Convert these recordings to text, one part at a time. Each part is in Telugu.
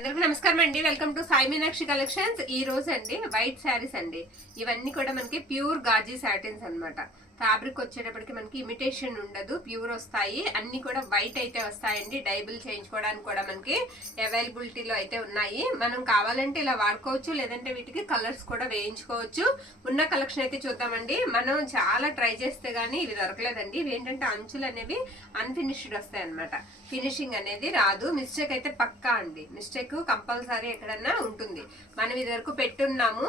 అందరికీ నమస్కారం అండి. Welcome to Sai Meenakshi collections. ఈ రోజు అండి వైట్ శారీస్ అండి. ఇవన్నీ కూడా మనకి ప్యూర్ గాజీ సాటిన్స్ అన్నమాట. ఫ్యాబ్రిక్ వచ్చేటప్పటికి మనకి ఇమిటేషన్ ఉండదు, ప్యూర్ వస్తాయి. అన్ని కూడా వైట్ అయితే వస్తాయండి. డైబుల్ చేయించుకోవడానికి కూడా మనకి అవైలబిలిటీలో అయితే ఉన్నాయి. మనం కావాలంటే ఇలా వాడుకోవచ్చు, లేదంటే వీటికి కలర్స్ కూడా వేయించుకోవచ్చు. ఉన్న కలెక్షన్ అయితే చూద్దామండి. మనం చాలా ట్రై చేస్తే గానీ ఇవి దొరకలేదండి. ఇవి ఏంటంటే అంచులు అనేవి అన్ఫినిష్డ్ వస్తాయి అనమాట. ఫినిషింగ్ అనేది రాదు. మిస్టేక్ అయితే పక్కా అండి. మిస్టేక్ కంపల్సరీ ఎక్కడన్నా ఉంటుంది. మనం ఇది వరకు పెట్టున్నాము,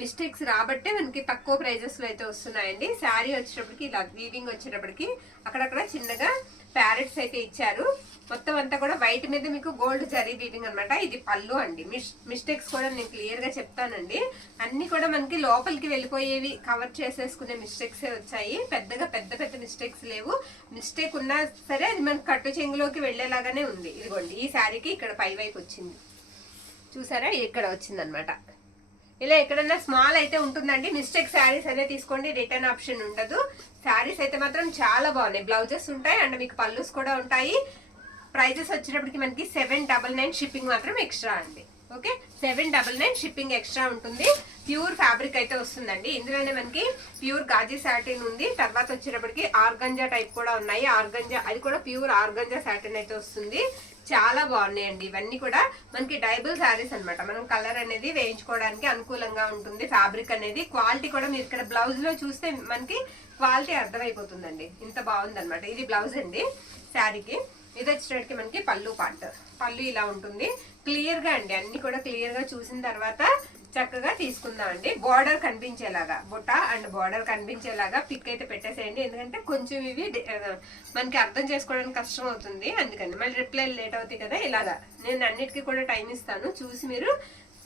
మిస్టేక్స్ రాబట్టే మనకి తక్కువ ప్రైజెస్ లో అయితే వస్తున్నాయండి. శారీ వచ్చేటప్పటికి ఇలా వీవింగ్ వచ్చేటప్పటికి అక్కడక్కడ చిన్నగా ప్యారెట్స్ అయితే ఇచ్చారు. మొత్తం అంతా కూడా వైట్ మీద మీకు గోల్డ్ జరీ వీవింగ్ అనమాట. ఇది పళ్ళు అండి. మిస్టేక్స్ కూడా నేను క్లియర్ గా చెప్తానండి. అన్ని కూడా మనకి లోపలికి వెళ్ళిపోయేవి, కవర్ చేసేసుకునే మిస్టేక్స్ వచ్చాయి. పెద్దగా పెద్ద మిస్టేక్స్ లేవు. మిస్టేక్ ఉన్నా సరే అది మనకి కట్టు చెంగులోకి వెళ్లేలాగానే ఉంది. ఇదిగోండి ఈ శారీకి ఇక్కడ పై వైపు వచ్చింది, చూసారా, ఇక్కడ వచ్చింది అనమాట. ఇలా ఎక్కడన్నా స్మాల్ అయితే ఉంటుందండి. మిస్టేక్ శారీస్ అనే తీసుకోండి, రిటర్న్ ఆప్షన్ ఉండదు. శారీస్ అయితే మాత్రం చాలా బాగున్నాయి. బ్లౌజెస్ ఉంటాయి అండ్ మీకు పళ్ళుస్ కూడా ఉంటాయి. ప్రైజెస్ వచ్చేటప్పటికి మనకి 799 షిప్పింగ్ మాత్రం ఎక్స్ట్రా అండి. ఓకే, 799 షిప్పింగ్ ఎక్స్ట్రా ఉంటుంది. ప్యూర్ ఫ్యాబ్రిక్ అయితే వస్తుందండి. ఇందులోనే మనకి ప్యూర్ గాజీ సాటిన్ ఉంది. తర్వాత వచ్చేటప్పటికి ఆర్గంజా టైప్ కూడా ఉన్నాయి. ఆర్గంజా అది కూడా ప్యూర్ ఆర్గంజా సాటిన్ అయితే వస్తుంది. చాలా బాగున్నాయండి. ఇవన్నీ కూడా మనకి డైబుల్ శారీస్ అనమాట. మనం కలర్ అనేది వేయించుకోవడానికి అనుకూలంగా ఉంటుంది. ఫ్యాబ్రిక్ అనేది క్వాలిటీ కూడా మీరు ఇక్కడ బ్లౌజ్ లో చూస్తే మనకి క్వాలిటీ అర్థమైపోతుందండి. ఇంత బాగుంది అనమాట. ఇది బ్లౌజ్ అండి శారీకి. ఇది వచ్చేటప్పటికి మనకి పళ్ళు పార్ట్. పళ్ళు ఇలా ఉంటుంది క్లియర్ గా అండి. అన్ని కూడా క్లియర్ గా చూసిన తర్వాత చక్కగా తీసుకుందాం అండి. బార్డర్ కనిపించేలాగా, బుట్ట అండ్ బార్డర్ కనిపించేలాగా పిక్ అయితే పెట్టేసేయండి. ఎందుకంటే కొంచెం ఇవి మనకి అర్థం చేసుకోవడానికి కష్టం అవుతుంది. అందుకని మళ్ళీ రిప్లై లేట్ అవుతాయి కదా. ఇలాగా నేను అన్నిటికీ కూడా టైం ఇస్తాను. చూసి మీరు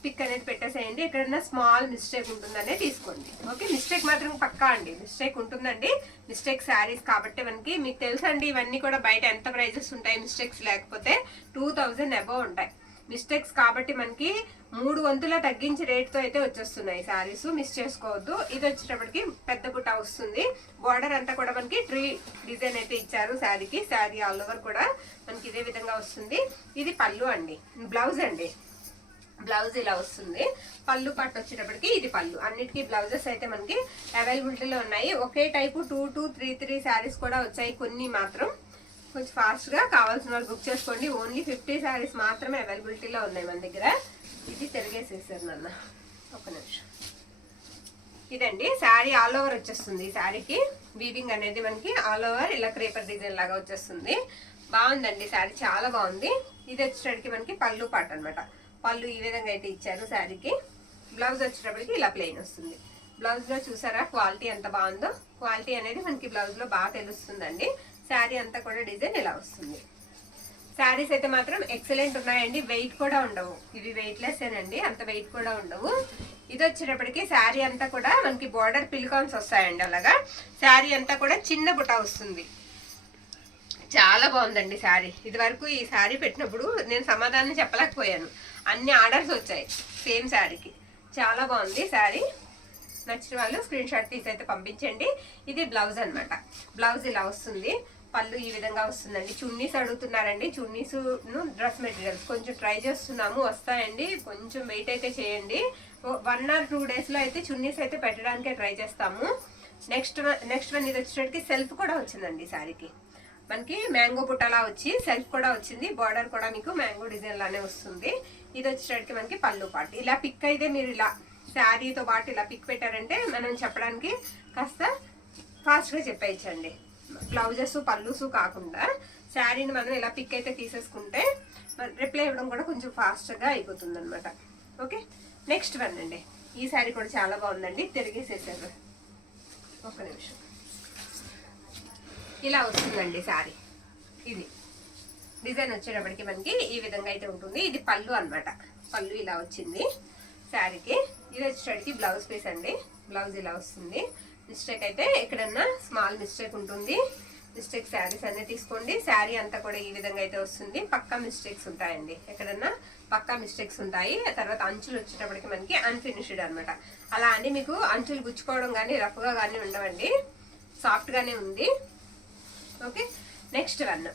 పిక్ అనేది పెట్టేసేయండి. ఎక్కడన్నా స్మాల్ మిస్టేక్ ఉంటుందనే తీసుకోండి. ఓకే, మిస్టేక్ మాత్రం పక్కా అండి. మిస్టేక్ ఉంటుందండి. మిస్టేక్ శారీస్ కాబట్టి మనకి మీకు తెలుసండి. ఇవన్నీ కూడా బయట ఎంత ప్రైజెస్ ఉంటాయి మిస్టేక్స్ లేకపోతే 2000 అబవ్ ఉంటాయి. మిస్టేక్స్ కాబట్టి మనకి 3 వంతుల తగ్గించి రేట్తో అయితే వచ్చేస్తున్నాయి శారీస్. మిస్ చేసుకోవద్దు. ఇది వచ్చేటప్పటికి పెద్ద బుట్ట వస్తుంది. బార్డర్ అంతా కూడా మనకి ట్రీ డిజైన్ అయితే ఇచ్చారు శారీకి. శారీ ఆల్ ఓవర్ కూడా మనకి ఇదే విధంగా వస్తుంది. ఇది పళ్ళు అండి. బ్లౌజ్ అండి. బ్లౌజ్ ఇలా వస్తుంది. పళ్ళు పట్టు వచ్చేటప్పటికి ఇది పళ్ళు. అన్నిటికీ బ్లౌజెస్ అయితే మనకి అవైలబిలిటీలో ఉన్నాయి. ఒకే టైపు 2-3 శారీస్ కూడా వచ్చాయి. కొన్ని మాత్రం కొంచెం ఫాస్ట్ గా కావాల్సిన వాళ్ళు బుక్ చేసుకోండి. ఓన్లీ 50 శారీస్ మాత్రమే అవైలబిలిటీలో ఉన్నాయి మన దగ్గర. ఇది తిరిగేసేసారు నాన్న, ఒక నిమిషం. ఇదండి శారీ ఆల్ ఓవర్ వచ్చేస్తుంది. శారీకి వీవింగ్ అనేది మనకి ఆల్ ఓవర్ ఇలా క్రేపర్ డిజైన్ లాగా వచ్చేస్తుంది. బాగుందండి శారీ, చాలా బాగుంది. ఇది వచ్చేటప్పటికి మనకి పళ్ళు పాట అనమాట. పళ్ళు ఈ విధంగా అయితే ఇచ్చారు శారీకి. బ్లౌజ్ వచ్చేటప్పటికి ఇలా ప్లెయిన్ వస్తుంది. బ్లౌజ్ లో చూసారా క్వాలిటీ ఎంత బాగుందో. క్వాలిటీ అనేది మనకి బ్లౌజ్ లో బాగా తెలుస్తుందండి. శారీ అంతా కూడా డిజైన్ ఇలా వస్తుంది. శారీస్ అయితే మాత్రం ఎక్సలెంట్ ఉన్నాయండి. వెయిట్ కూడా ఉండవు. ఇవి వెయిట్ లెస్ ఏనండి, అంత వెయిట్ కూడా ఉండవు. ఇది వచ్చేటప్పటికి శారీ అంతా కూడా మనకి బార్డర్ పిలికాన్స్ వస్తాయండి. అలాగా శారీ అంతా కూడా చిన్న బుట్ట వస్తుంది. చాలా బాగుందండి శారీ. ఇది వరకు ఈ శారీ పెట్టినప్పుడు నేను సమాధానం చెప్పలేకపోయాను. అన్ని ఆర్డర్స్ వచ్చాయి సేమ్ శారీకి. చాలా బాగుంది శారీ. నచ్చిన వాళ్ళు స్క్రీన్ షాట్ తీసి అయితే పంపించండి. ఇది బ్లౌజ్ అనమాట. బ్లౌజ్ ఇలా వస్తుంది. పళ్ళు ఈ విధంగా వస్తుందండి. చున్నీస్ అడుగుతున్నారండి. చున్నీస్ డ్రెస్ మెటీరియల్స్ కొంచెం ట్రై చేస్తున్నాము, వస్తాయండి. కొంచెం వెయిట్ అయితే చేయండి. 1 or 2 days లో అయితే చున్నీస్ అయితే పెట్టడానికే ట్రై చేస్తాము. నెక్స్ట్ వన్ ఇది వచ్చేటికి సెల్ఫ్ కూడా వచ్చిందండి శారీకి. మనకి మ్యాంగో బుట్టలా వచ్చి సెల్ఫ్ కూడా వచ్చింది. బార్డర్ కూడా మీకు మ్యాంగో డిజైన్ లానే వస్తుంది. ఇది వచ్చేటికి మనకి పళ్ళు పాటు. ఇలా పిక్ అయితే మీరు ఇలా శారీతో పాటు ఇలా పిక్ పెట్టారంటే మనం చెప్పడానికి కాస్త ఫాస్ట్గా చెప్పేయచ్చండి. బ్లౌజెస్ పళ్ళుస్ కాకుండా శారీని మనం ఇలా పిక్ అయితే తీసేసుకుంటే రిప్లై ఇవ్వడం కూడా కొంచెం ఫాస్ట్గా అయిపోతుంది అనమాట. ఓకే, నెక్స్ట్ వన్ అండి. ఈ శారీ కూడా చాలా బాగుందండి. తిరిగేసేసారు, ఒక నిమిషం. ఇలా వస్తుందండి శారీ. ఇది డిజైన్ వచ్చేటప్పటికి మనకి ఈ విధంగా అయితే ఉంటుంది. ఇది పళ్ళు అనమాట. పళ్ళు ఇలా వచ్చింది శారీకి. ఇది వచ్చేటప్పటికి బ్లౌజ్ పీస్ అండి. బ్లౌజ్ ఇలా వస్తుంది. మిస్టేక్ అయితే ఎక్కడన్నా స్మాల్ మిస్టేక్ ఉంటుంది. మిస్టేక్ శారీస్ అన్నీ తీసుకోండి. శారీ అంతా కూడా ఈ విధంగా అయితే వస్తుంది. పక్కా మిస్టేక్స్ ఉంటాయండి. ఎక్కడన్నా పక్కా మిస్టేక్స్ ఉంటాయి. తర్వాత అంచులు వచ్చేటప్పటికి మనకి అన్ఫినిష్డ్ అనమాట. అలా అని మీకు అంచులు గుచ్చుకోవడం కానీ రఫ్గా కానీ ఉండవండి. సాఫ్ట్గానే ఉంది. Okay, next one.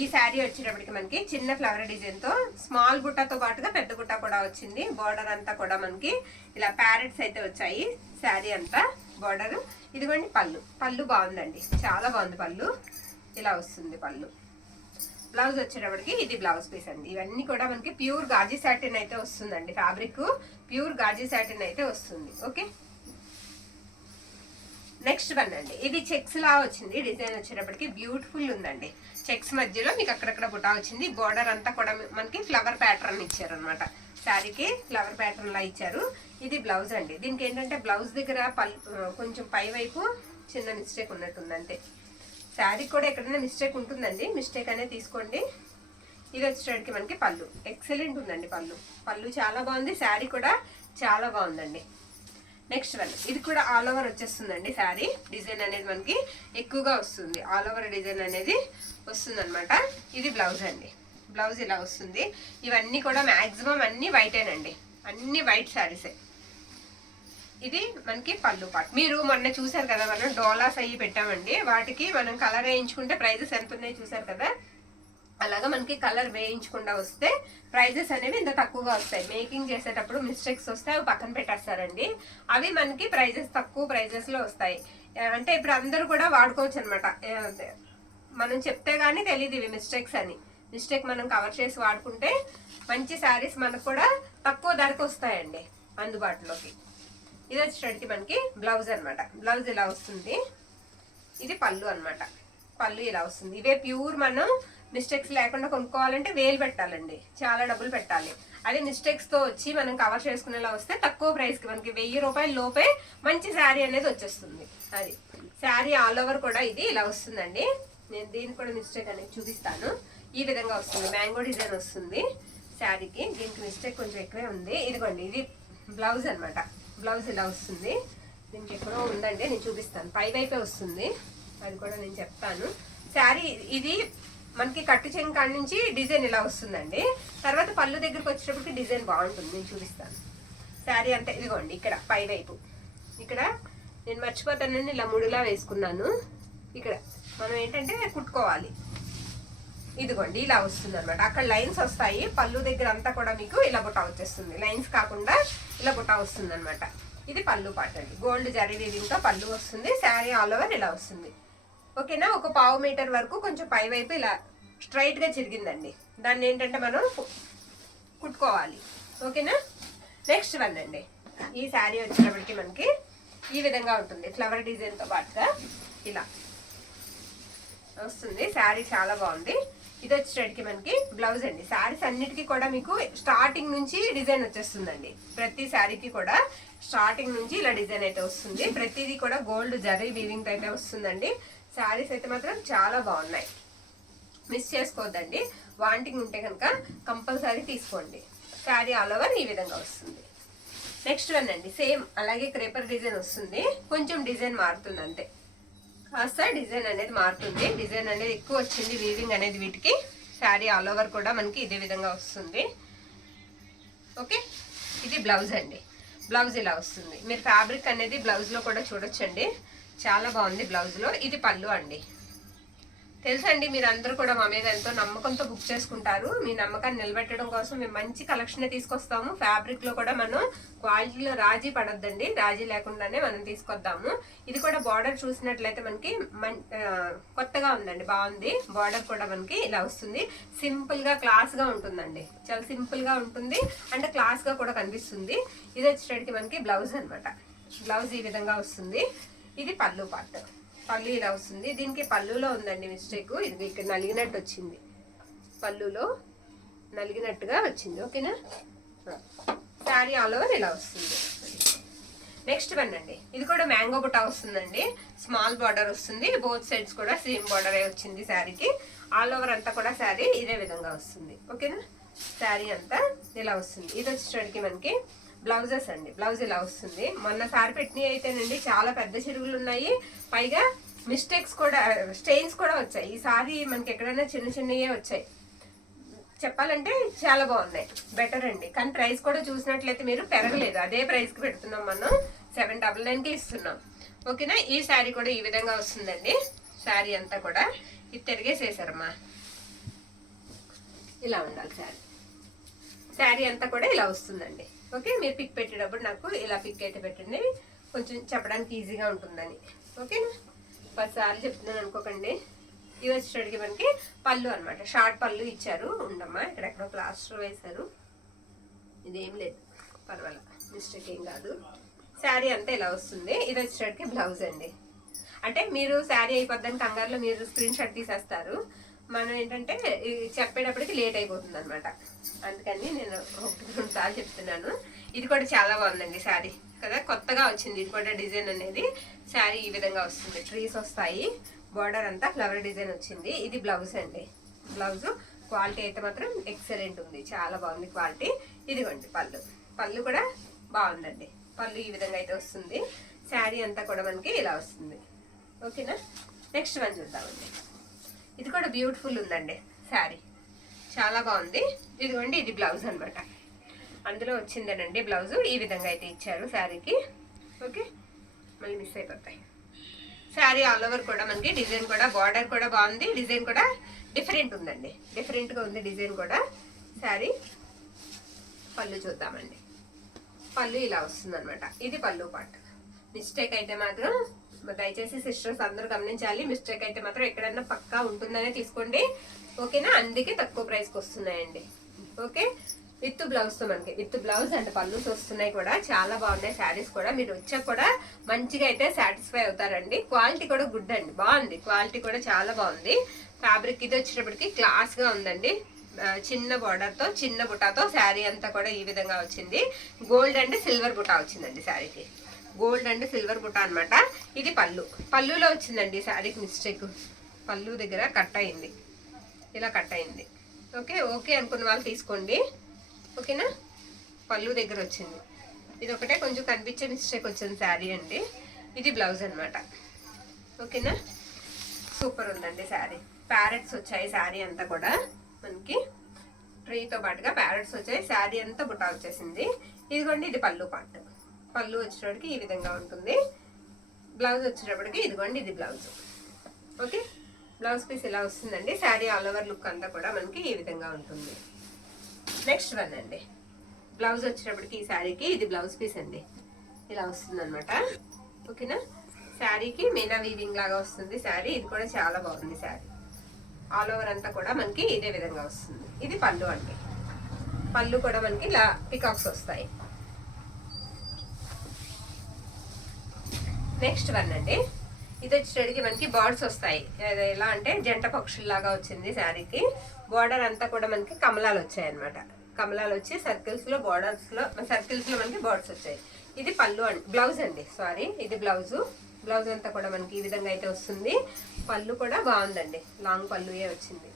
ఈ శారీ వచ్చేటప్పటికి మనకి చిన్న ఫ్లవర్ డిజైన్ తో స్మాల్ బుట్టతో పాటుగా పెద్ద బుట్ట కూడా వచ్చింది. బార్డర్ అంతా కూడా మనకి ఇలా ప్యారెట్స్ అయితే వచ్చాయి శారీ అంతా బార్డర్. ఇదిగోండి పళ్ళు. పళ్ళు బాగుందండి, చాలా బాగుంది పళ్ళు. ఇలా వస్తుంది పళ్ళు. బ్లౌజ్ వచ్చేటప్పటికి ఇది బ్లౌజ్ పీస్ అండి. ఇవన్నీ కూడా మనకి ప్యూర్ గాజీ సాటిన్ అయితే వస్తుందండి. ఫ్యాబ్రిక్ ప్యూర్ గాజీ సాటిన్ అయితే వస్తుంది. ఓకే, నెక్స్ట్ వన్ అండి. ఇది చెక్స్ లా వచ్చింది డిజైన్ వచ్చేటప్పటికి బ్యూటిఫుల్ ఉందండి. చెక్స్ మధ్యలో మీకు అక్కడక్కడ బుటా వచ్చింది. బార్డర్ అంతా కూడా మనకి ఫ్లవర్ ప్యాటర్న్ ఇచ్చారు అనమాట. శారీకి ఫ్లవర్ ప్యాటర్న్ లా ఇచ్చారు. ఇది బ్లౌజ్ అండి. దీనికి ఏంటంటే బ్లౌజ్ దగ్గర కొంచెం పై వైపు చిన్న మిస్టేక్ ఉన్నట్టుంది అంతే. శారీ కూడా ఎక్కడైనా మిస్టేక్ ఉంటుందండి, మిస్టేక్ అనేది తీసుకోండి. ఇది వచ్చేటప్పటికి మనకి పళ్ళు. ఎక్సలెంట్ ఉందండి పళ్ళు. పళ్ళు చాలా బాగుంది. శారీ కూడా చాలా బాగుందండి. Next one. ఇది కూడా ఆల్ ఓవర్ వచ్చేస్తుందండి. శారీ డిజైన్ అనేది మనకి ఎక్కువగా వస్తుంది. ఆల్ ఓవర్ డిజైన్ అనేది వస్తుంది అనమాట. ఇది బ్లౌజ్ అండి. బ్లౌజ్ ఇలా వస్తుంది. ఇవన్నీ కూడా మ్యాక్సిమం అన్ని వైటేనండి, అన్ని వైట్ శారీసే. ఇది మనకి పళ్ళు పాటు. మీరు మొన్న చూసారు కదా, మనం డోలాస్ అయ్యి పెట్టామండి. వాటికి మనం కలర్ వేయించుకుంటే ప్రైజెస్ ఎంత ఉన్నాయి చూసారు కదా. అలాగా మనకి కలర్ వేయించకుండా వస్తే ప్రైజెస్ అనేవి ఇంత తక్కువగా వస్తాయి. మేకింగ్ చేసేటప్పుడు మిస్టేక్స్ వస్తే అవి పక్కన పెట్టేస్తారండి. అవి మనకి ప్రైజెస్ తక్కువ ప్రైజెస్ లో వస్తాయి. అంటే ఇప్పుడు అందరూ కూడా వాడుకోవచ్చు అనమాట. మనం చెప్తే గానీ తెలియదు ఇవి మిస్టేక్స్ అని. మిస్టేక్ మనం కవర్ చేసి వాడుకుంటే మంచి శారీస్ మనకు కూడా తక్కువ ధరకు వస్తాయండి అందుబాటులోకి. ఇది వచ్చేటప్పటికి మనకి బ్లౌజ్ అనమాట. బ్లౌజ్ ఇలా వస్తుంది. ఇది పళ్ళు అనమాట. పళ్ళు ఇలా వస్తుంది. ఇవే ప్యూర్ మనం మిస్టేక్స్ లేకుండా కొనుక్కోవాలంటే వేలు పెట్టాలండి, చాలా డబ్బులు పెట్టాలి. అదే మిస్టేక్స్ తో వచ్చి మనం కవర్ చేసుకునేలా వస్తే తక్కువ ప్రైస్ కి మనకి 1000 రూపాయల లోపే మంచి శారీ అనేది వచ్చేస్తుంది. అది శారీ ఆల్ ఓవర్ కూడా ఇది ఇలా వస్తుందండి. నేను దీనికి కూడా మిస్టేక్ అనేది చూపిస్తాను. ఈ విధంగా వస్తుంది. మ్యాంగో డిజైన్ వస్తుంది శారీకి. దీనికి మిస్టేక్ కొంచెం ఎక్కువే ఉంది. ఇదిగోండి ఇది బ్లౌజ్ అనమాట. బ్లౌజ్ ఇలా వస్తుంది. దీనికి ఎక్కడో ఉందండి, నేను చూపిస్తాను. పై వైపే వస్తుంది, అది కూడా నేను చెప్తాను. శారీ ఇది మనకి కట్టు చెంగు కాడి నుంచి డిజైన్ ఇలా వస్తుందండి. తర్వాత పళ్ళు దగ్గరికి వచ్చేటప్పటికి డిజైన్ బాగుంటుంది, నేను చూపిస్తాను. శారీ అంటే ఇదిగోండి ఇక్కడ పై వైపు, ఇక్కడ నేను మర్చిపోతానని ఇలా ముడిలా వేసుకున్నాను. ఇక్కడ మనం ఏంటంటే కుట్టుకోవాలి. ఇదిగోండి ఇలా వస్తుంది అనమాట. అక్కడ లైన్స్ వస్తాయి. పళ్ళు దగ్గర అంతా కూడా మీకు ఇలా బుట్ట వచ్చేస్తుంది. లైన్స్ కాకుండా ఇలా బుట్ట వస్తుంది అనమాట. ఇది పళ్ళు పాట అండి. గోల్డ్ జరీ వీవింగ్ తో పళ్ళు వస్తుంది. శారీ ఆల్ ఓవర్ ఇలా వస్తుంది. ఓకేనా. ఒక 1/2 మీటర్ వరకు కొంచెం పై వైపు ఇలా స్ట్రైట్ గా చిరిగిందండి. దాన్ని ఏంటంటే మనం కుట్టుకోవాలి. ఓకేనా. నెక్స్ట్ వన్ అండి. ఈ శారీ వచ్చేటప్పటికి మనకి ఈ విధంగా ఉంటుంది. ఫ్లవర్ డిజైన్ తో పాటుగా ఇలా వస్తుంది. శారీ చాలా బాగుంది. ఇది వచ్చేటప్పటికి మనకి బ్లౌజ్ అండి. శారీస్ అన్నిటికీ కూడా మీకు స్టార్టింగ్ నుంచి డిజైన్ వచ్చేస్తుందండి. ప్రతి శారీకి కూడా స్టార్టింగ్ నుంచి ఇలా డిజైన్ అయితే వస్తుంది. ప్రతిదీ కూడా గోల్డ్ జరీ వీవింగ్ అయితే వస్తుందండి. శారీస్ అయితే మాత్రం చాలా బాగున్నాయి, మిస్ చేసుకోవద్దండి. వాంటింగ్ ఉంటే కనుక కంపల్సరీ తీసుకోండి. శారీ ఆల్ ఓవర్ ఈ విధంగా వస్తుంది. నెక్స్ట్ వన్ అండి. సేమ్ అలాగే క్రేపర్ డిజైన్ వస్తుంది. కొంచెం డిజైన్ మారుతుంది అంతే, కాస్త డిజైన్ అనేది మారుతుంది. డిజైన్ అనేది ఎక్కువ వచ్చింది వీవింగ్ అనేది వీటికి. శారీ ఆల్ ఓవర్ కూడా మనకి ఇదే విధంగా వస్తుంది. ఓకే. ఇది బ్లౌజ్ అండి. బ్లౌజ్ ఇలా వస్తుంది. మీరు ఫ్యాబ్రిక్ అనేది బ్లౌజ్ లో కూడా చూడొచ్చండి, చాలా బాగుంది బ్లౌజ్ లో. ఇది పళ్ళు అండి. తెలుసండి మీరు అందరూ కూడా మా మీద ఎంతో నమ్మకంతో బుక్ చేసుకుంటారు. మీ నమ్మకాన్ని నిలబెట్టడం కోసం మేము మంచి కలెక్షన్ తీసుకొస్తాము. ఫ్యాబ్రిక్ లో కూడా మనం క్వాలిటీలో రాజీ పడొద్దండి, రాజీ లేకుండానే మనం తీసుకొద్దాము. ఇది కూడా బార్డర్ చూసినట్లయితే మనకి కొత్తగా ఉందండి, బాగుంది. బార్డర్ కూడా మనకి ఇలా వస్తుంది. సింపుల్ గా క్లాస్ గా ఉంటుందండి, చాలా సింపుల్ గా ఉంటుంది. అంటే క్లాస్ గా కూడా కనిపిస్తుంది. ఇది వచ్చేటప్పటికి మనకి బ్లౌజ్ అనమాట. బ్లౌజ్ ఈ విధంగా వస్తుంది. ఇది పళ్ళు పార్ట్. పళ్ళు ఇలా వస్తుంది. దీనికి పళ్ళులో ఉందండి మిస్టేక్. ఇది ఇక్కడ నలిగినట్టు వచ్చింది, పళ్ళులో నలిగినట్టుగా వచ్చింది. ఓకేనా. శారీ ఆల్ ఓవర్ ఇలా వస్తుంది. నెక్స్ట్ వన్ అండి. ఇది కూడా మ్యాంగో బుట్ట వస్తుందండి. స్మాల్ బార్డర్ వస్తుంది. బోత్ సైడ్స్ కూడా సేమ్ బార్డర్ వచ్చింది శారీకి. ఆల్ ఓవర్ అంతా కూడా శారీ ఇదే విధంగా వస్తుంది. ఓకేనా. శారీ అంతా ఇలా వస్తుంది. ఇది వచ్చేసరికి మనకి బ్లౌజెస్ అండి. బ్లౌజ్ ఇలా వస్తుంది. మొన్న సారి పెట్టినవి అయితేనండి చాలా పెద్ద చిరుగులు ఉన్నాయి, పైగా మిస్టేక్స్ కూడా, స్టెయిన్స్ కూడా వచ్చాయి. ఈ సారీ మనకి ఎక్కడైనా చిన్న చిన్నయే వచ్చాయి. చెప్పాలంటే చాలా బాగున్నాయి, బెటర్ అండి. కానీ ప్రైస్ కూడా చూసినట్లయితే మీరు పెరగలేదు, అదే ప్రైస్ కి పెడుతున్నాం మనం. 799కి ఇస్తున్నాం. ఓకేనా. ఈ శారీ కూడా ఈ విధంగా వస్తుందండి. శారీ అంతా కూడా ఇది తిరిగేసేసారమ్మా. ఇలా ఉండాలి శారీ. శారీ అంతా కూడా ఇలా వస్తుందండి. ఓకే, మీరు పిక్ పెట్టేటప్పుడు నాకు ఇలా పిక్ అయితే పెట్టండి, కొంచెం చెప్పడానికి ఈజీగా ఉంటుందని. ఓకేనా, 10 సార్లు చెప్తున్నాను అనుకోకండి. ఇవి వచ్చేటికి మనకి పళ్ళు అనమాట, షార్ట్ పళ్ళు ఇచ్చారు. ఉండమ్మా, ఇక్కడెక్కడో ప్లాస్టర్ వేశారు, ఇదేం లేదు, పర్వాలేదు, మిస్టేక్ ఏం కాదు. శారీ అంతా ఇలా వస్తుంది. ఇది వచ్చేటికి బ్లౌజ్ అండి. అంటే మీరు శారీ అయిపోద్దని కంగారులో మీరు స్క్రీన్ షాట్ తీసేస్తారు, మనం ఏంటంటే చెప్పేటప్పటికి లేట్ అయిపోతుంది అనమాట. అందుకని నేను 1-2 సార్లు చెప్తున్నాను. ఇది కూడా చాలా బాగుందండి శారీ కదా, కొత్తగా వచ్చింది ఇది కూడా. డిజైన్ అనేది శారీ ఈ విధంగా వస్తుంది, ట్రీస్ వస్తాయి, బార్డర్ అంతా ఫ్లవర్ డిజైన్ వచ్చింది. ఇది బ్లౌజ్ అండి. బ్లౌజ్ క్వాలిటీ అయితే మాత్రం ఎక్సలెంట్ ఉంది, చాలా బాగుంది క్వాలిటీ. ఇదిగోండి పళ్ళు, పళ్ళు కూడా బాగుందండి. పళ్ళు ఈ విధంగా అయితే వస్తుంది. శారీ అంతా కూడా మనకి ఇలా వస్తుంది. ఓకేనా, నెక్స్ట్ వన్ చూద్దామండి. ఇది కూడా బ్యూటిఫుల్ ఉందండి శారీ, చాలా బాగుంది. ఇదిగోండి, ఇది బ్లౌజ్ అనమాట. అందులో వచ్చిందేనండి బ్లౌజ్, ఈ విధంగా అయితే ఇచ్చారు శారీకి. ఓకే, మళ్ళీ మిస్ అయిపోతాయి. శారీ ఆల్ ఓవర్ కూడా మనకి డిజైన్ కూడా, బార్డర్ కూడా బాగుంది, డిజైన్ కూడా డిఫరెంట్ ఉందండి, డిఫరెంట్గా ఉంది డిజైన్ కూడా. శారీ పళ్ళు చూద్దామండి. పళ్ళు ఇలా వస్తుంది అనమాట. ఇది పళ్ళు పార్ట్. మిస్టేక్ అయితే మాత్రం దయచేసి సిస్టర్స్ అందరూ గమనించాలి, మిస్టేక్ అయితే మాత్రం ఎక్కడన్నా పక్కా ఉంటుందనే తీసుకోండి. ఓకేనా, అందుకే తక్కువ ప్రైస్కి వస్తున్నాయండి. ఓకే, విత్ బ్లౌజ్తో మనకి విత్ బ్లౌజ్ అండ్ పళ్ళుస్ వస్తున్నాయి కూడా, చాలా బాగున్నాయి శారీస్ కూడా. మీరు వచ్చాక కూడా మంచిగా అయితే సాటిస్ఫై అవుతారండి. క్వాలిటీ కూడా గుడ్ అండి, బాగుంది క్వాలిటీ కూడా, చాలా బాగుంది. ఫ్యాబ్రిక్ ఇది వచ్చేటప్పటికి క్లాస్గా ఉందండి. చిన్న బార్డర్తో చిన్న బుటాతో శారీ అంతా కూడా ఈ విధంగా వచ్చింది. గోల్డ్ అండ్ సిల్వర్ బుటా వచ్చిందండి శారీకి, గోల్డ్ అండ్ సిల్వర్ బుటా అనమాట. ఇది పళ్ళు, పళ్ళులో వచ్చిందండి శారీకి మిస్టేక్, పళ్ళు దగ్గర కట్ అయింది, ఇలా కట్ అయింది. ఓకే, ఓకే అనుకున్న వాళ్ళు తీసుకోండి. ఓకేనా, పళ్ళు దగ్గర వచ్చింది. ఇది ఒకటే కొంచెం కనిపించే మిస్టేక్ వచ్చింది శారీ అండి. ఇది బ్లౌజ్ అనమాట. ఓకేనా, సూపర్ ఉందండి శారీ. ప్యారెట్స్ వచ్చాయి శారీ అంతా కూడా మనకి, ట్రీతో పాటుగా ప్యారెట్స్ వచ్చాయి. శారీ అంతా బుటా వచ్చేసింది. ఇదిగోండి, ఇది పళ్ళు పార్ట్. పళ్ళు వచ్చేటప్పటికి ఈ విధంగా ఉంటుంది. బ్లౌజ్ వచ్చేటప్పటికి ఇదిగోండి, ఇది బ్లౌజ్. ఓకే, బ్లౌజ్ పీస్ ఇలా వస్తుందండి. శారీ ఆల్ ఓవర్ లుక్ అంతా కూడా మనకి ఈ విధంగా ఉంటుంది. నెక్స్ట్ వన్ అండి. బ్లౌజ్ వచ్చేటప్పటికి ఈ శారీకి ఇది బ్లౌజ్ పీస్ అండి, ఇలా వస్తుంది అనమాట. ఓకేనా, శారీకి మీనా వీవింగ్ లాగా వస్తుంది శారీ. ఇది కూడా చాలా బాగుంది శారీ, ఆల్ ఓవర్ అంతా కూడా మనకి ఇదే విధంగా వస్తుంది. ఇది పళ్ళు అండి. పళ్ళు కూడా మనకి ఇలా పికాక్స్ వస్తాయి. నెక్స్ట్ వన్ అండి. ఇది వచ్చేటికి మనకి బర్డ్స్ వస్తాయి, ఎలా అంటే జంట పక్షుల్లాగా వచ్చింది శారీకి. బార్డర్ అంతా కూడా మనకి కమలాలు వచ్చాయి అనమాట. కమలాలు వచ్చి సర్కిల్స్ లో, బార్డర్స్ లో, సర్కిల్స్ లో మనకి బర్డ్స్ వచ్చాయి. ఇది పళ్ళు అండి, బ్లౌజ్ అండి, సారీ, ఇది బ్లౌజ్. బ్లౌజ్ అంతా కూడా మనకి ఈ విధంగా అయితే వస్తుంది. పళ్ళు కూడా బాగుందండి, లాంగ్ పళ్ళుయే వచ్చింది.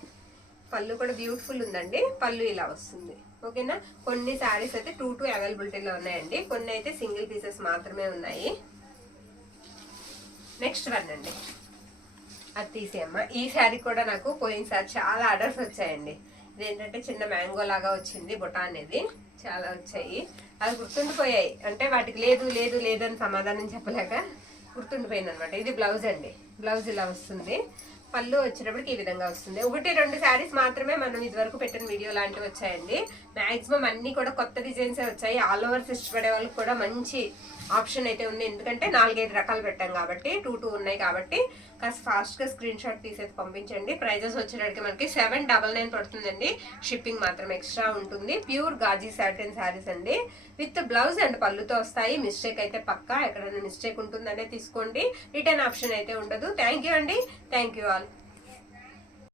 పళ్ళు కూడా బ్యూటిఫుల్ ఉందండి. పళ్ళు ఇలా వస్తుంది. ఓకేనా, కొన్ని శారీస్ అయితే 2 అవైలబిలిటీలో ఉన్నాయండి, కొన్ని అయితే సింగిల్ పీసెస్ మాత్రమే ఉన్నాయి. నెక్స్ట్ వన్ అండి, అది తీసేయమ్మా. ఈ శారీ కూడా నాకు పోయినసారి చాలా ఆర్డర్స్ వచ్చాయండి. ఇదేంటంటే చిన్న మ్యాంగో లాగా వచ్చింది బుటా అనేది, చాలా వచ్చాయి. అది గుర్తుండిపోయాయి, అంటే వాటికి లేదు లేదు లేదు అని సమాధానం చెప్పలేక గుర్తుండిపోయింది అనమాట. ఇది బ్లౌజ్ అండి. బ్లౌజ్ ఇలా వస్తుంది. పళ్ళు వచ్చేటప్పటికి ఈ విధంగా వస్తుంది. 1-2 శారీస్ మాత్రమే మనం ఇదివరకు పెట్టిన వీడియో లాంటివి వచ్చాయండి. మాక్సిమం అన్ని కూడా కొత్త డిజైన్సే వచ్చాయి. ఆల్ ఓవర్స్ ఇష్టపడే వాళ్ళకి కూడా మంచి ఆప్షన్ అయితే ఉంది, ఎందుకంటే 4-5 రకాలు పెట్టాం కాబట్టి, 2 ఉన్నాయి కాబట్టి కాస్త ఫాస్ట్గా స్క్రీన్ షాట్ తీసేది పంపించండి. ప్రైజెస్ వచ్చేటప్పటికి మనకి 799 పడుతుందండి. షిప్పింగ్ మాత్రం ఎక్స్ట్రా ఉంటుంది. ప్యూర్ గాజీ సాటిన్ శారీస్ అండి, విత్ బ్లౌజ్ అండ్ పళ్ళుతో వస్తాయి. మిస్టేక్ అయితే పక్కా, ఎక్కడైనా మిస్టేక్ ఉంటుందనే తీసుకోండి. రిటర్న్ ఆప్షన్ అయితే ఉండదు. థ్యాంక్ యూ అండి, థ్యాంక్ యూ ఆల్.